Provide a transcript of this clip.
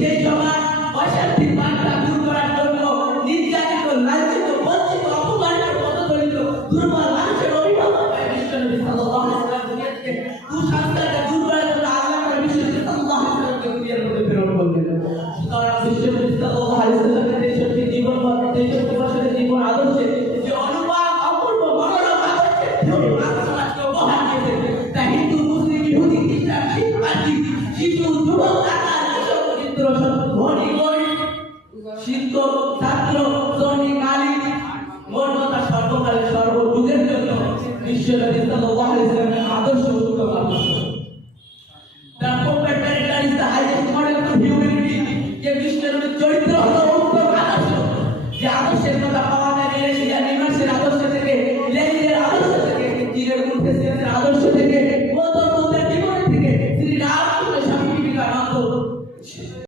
সেই সময় অশান্তির বার্তা দূর করার জন্য নির্যাতিত, লাঞ্ছিত, বঞ্চিত, অপমানিত, পদদলিত, দুর্বল মানুষের অভিভাবক বিশ্বনবী সাল্লাল্লাহু আলাইহি ওয়াসাল্লাম দুনিয়াতে কুসংস্কারকে দূর করার জন্য আল্লাহ তাআলা বিশ্বনবী সাল্লাল্লাহু আলাইহি ওয়াসাল্লামকে দুনিয়ার মধ্যে প্রেরণ করলেন। সুতরাং বিশ্বনবী সাল্লাল্লাহু আলাইহি ওয়াসাল্লামের 63 জীবন 63 বছরের জীবন আদর্শে যে অনুপম অপূর্ব মনোরম আদর্শে সমাজকে উপহার দিয়েছেন, তা হিন্দু, মুসলিম, ইহুদি, খ্রিস্টান, শিখ, পার্সি, শিশু, যুবক, শিক্ষক, ছাত্র, শ্রমিক, মালিক, মোট কথা সর্বকালে সর্বযুগের জন্য বিশ্বনবী সাল্লাল্লাহু আলাইহি ওয়াসাল্লাম